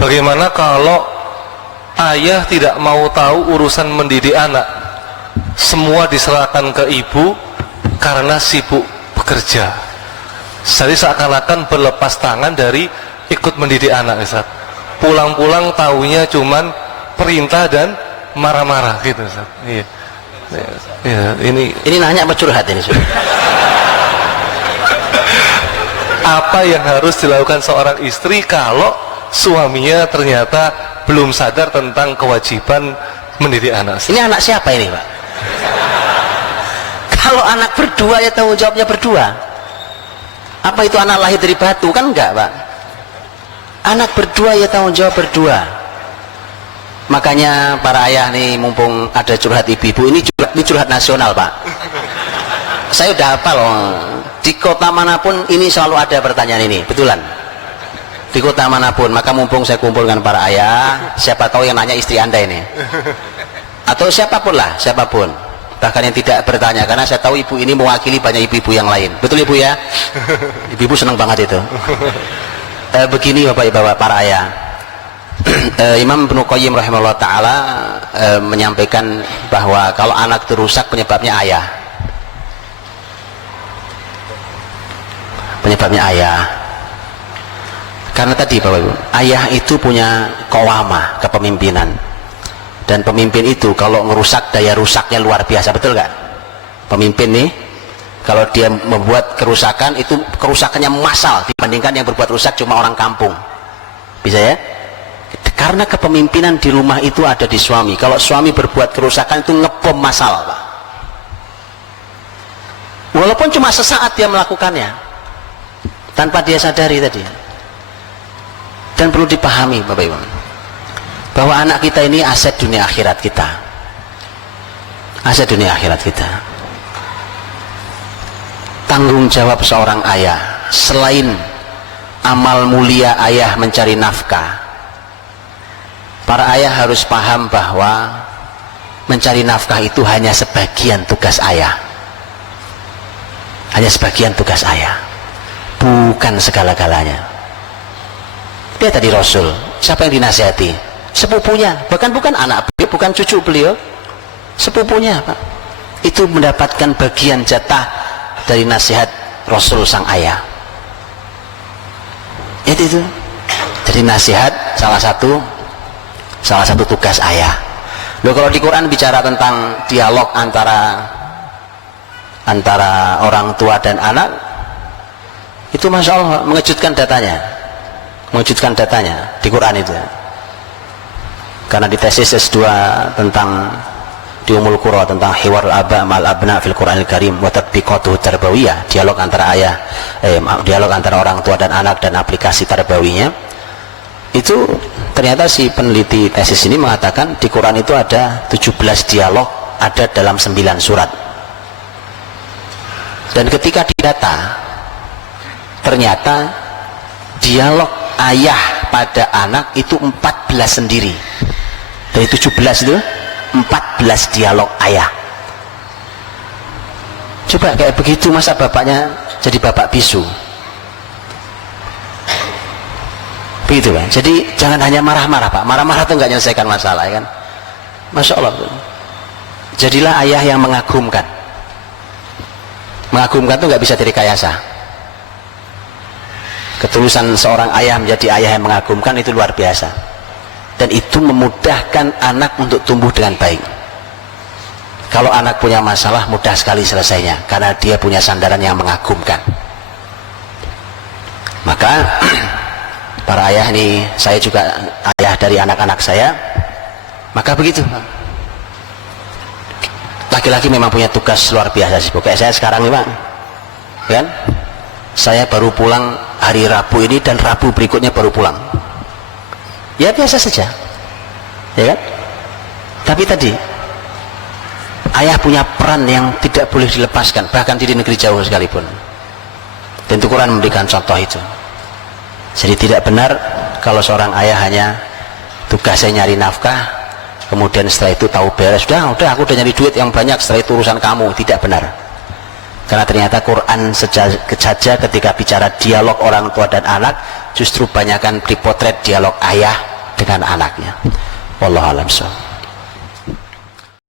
bagaimana kalau ayah tidak mau tahu urusan mendidik anak, semua diserahkan ke ibu karena sibuk bekerja, jadi seakan-akan berlepas tangan dari ikut mendidik anak, Ustaz. Pulang-pulang taunya cuman perintah dan marah-marah gitu, Ustaz. Iya. Ya, ini nanya apa curhat ini? Apa yang harus dilakukan seorang istri kalau suaminya ternyata belum sadar tentang kewajiban mendidik anak? Ini anak siapa ini, Pak? Kalau anak berdua ya tanggung jawabnya berdua. Apa itu anak lahir dari batu? Kan enggak, Pak. Anak berdua ya tanggung jawab berdua. Makanya para ayah nih, mumpung ada curhat ibu-ibu, ini curhat nasional, Pak. Saya udah hafal loh, di kota manapun ini selalu ada pertanyaan ini, betulan. Di kota manapun, maka mumpung saya kumpulkan para ayah, siapa tahu yang nanya istri Anda ini, atau siapapun lah, siapapun, bahkan yang tidak bertanya, karena saya tahu ibu ini mewakili banyak ibu-ibu yang lain. Betul ibu ya? Ibu-ibu senang banget itu. Begini bapak-bapak para ayah, Imam Ibnu Qayyim rahimahullah ta'ala menyampaikan bahwa kalau anak itu rusak penyebabnya ayah. Penyebabnya ayah. Karena tadi Bapak Ibu, ayah itu punya qawamah, kepemimpinan. Dan pemimpin itu kalau ngerusak, daya rusaknya luar biasa, betul gak? Pemimpin nih, kalau dia membuat kerusakan, itu kerusakannya massal dibandingkan yang berbuat rusak cuma orang kampung. Bisa ya? Karena kepemimpinan di rumah itu ada di suami. Kalau suami berbuat kerusakan itu ngebom massal, Pak. Walaupun cuma sesaat dia melakukannya, tanpa dia sadari tadi. Dan perlu dipahami Bapak Ibu, bahwa anak kita ini aset dunia akhirat kita. Aset dunia akhirat kita. Tanggung jawab seorang ayah, selain amal mulia ayah mencari nafkah, para ayah harus paham bahwa mencari nafkah itu hanya sebagian tugas ayah. Hanya sebagian tugas ayah, bukan segala-galanya. Dia tadi Rasul, siapa yang dinasihati? Sepupunya, bahkan bukan anak beliau, bukan cucu beliau, sepupunya, Pak. Itu mendapatkan bagian jatah dari nasihat Rasul sang ayah. Itu. Jadi nasihat salah satu tugas ayah. Loh, kalau di Quran bicara tentang dialog antara orang tua dan anak, itu Masya Allah mengejutkan datanya di Quran itu. Karena di tesis S2 tentang di Ummul Qura tentang hiwar aba mal abna fil Qur'anil Karim wa tatbiqatuhu tarbawiyah, dialog antara dialog antara orang tua dan anak dan aplikasi tarbawinya. Itu ternyata si peneliti tesis ini mengatakan di Quran itu ada 17 dialog, ada dalam 9 surat. Dan ketika didata, ternyata dialog ayah pada anak itu 14 sendiri. Dari 17 itu 14 dialog ayah. Coba kayak begitu, masa bapaknya jadi bapak bisu? Begitu kan? Jadi jangan hanya marah-marah, Pak. Marah-marah itu nggak menyelesaikan masalah, ya kan? Masya Allah. Jadilah ayah yang mengagumkan. Mengagumkan itu nggak bisa direkayasa. Ketulusan seorang ayah menjadi ayah yang mengagumkan itu luar biasa. Dan itu memudahkan anak untuk tumbuh dengan baik. Kalau anak punya masalah, mudah sekali selesainya, karena dia punya sandaran yang mengagumkan. Maka para ayah ini, saya juga ayah dari anak-anak saya, maka begitu. Laki-laki memang punya tugas luar biasa sih. Kayak saya sekarang nih, Pak, kan? Saya baru pulang hari Rabu ini, dan Rabu berikutnya baru pulang. Ya biasa saja, ya kan? Tapi tadi ayah punya peran yang tidak boleh dilepaskan, bahkan di negeri jauh sekalipun. Dan Quran memberikan contoh itu. Jadi tidak benar kalau seorang ayah hanya tugasnya nyari nafkah, kemudian setelah itu tahu beres, udah aku udah nyari duit yang banyak, setelah itu urusan kamu. Tidak benar. Karena ternyata Quran saja ketika bicara dialog orang tua dan anak, justru banyakkan dipotret dialog ayah dengan anaknya. Wallahu a'lam bishawab.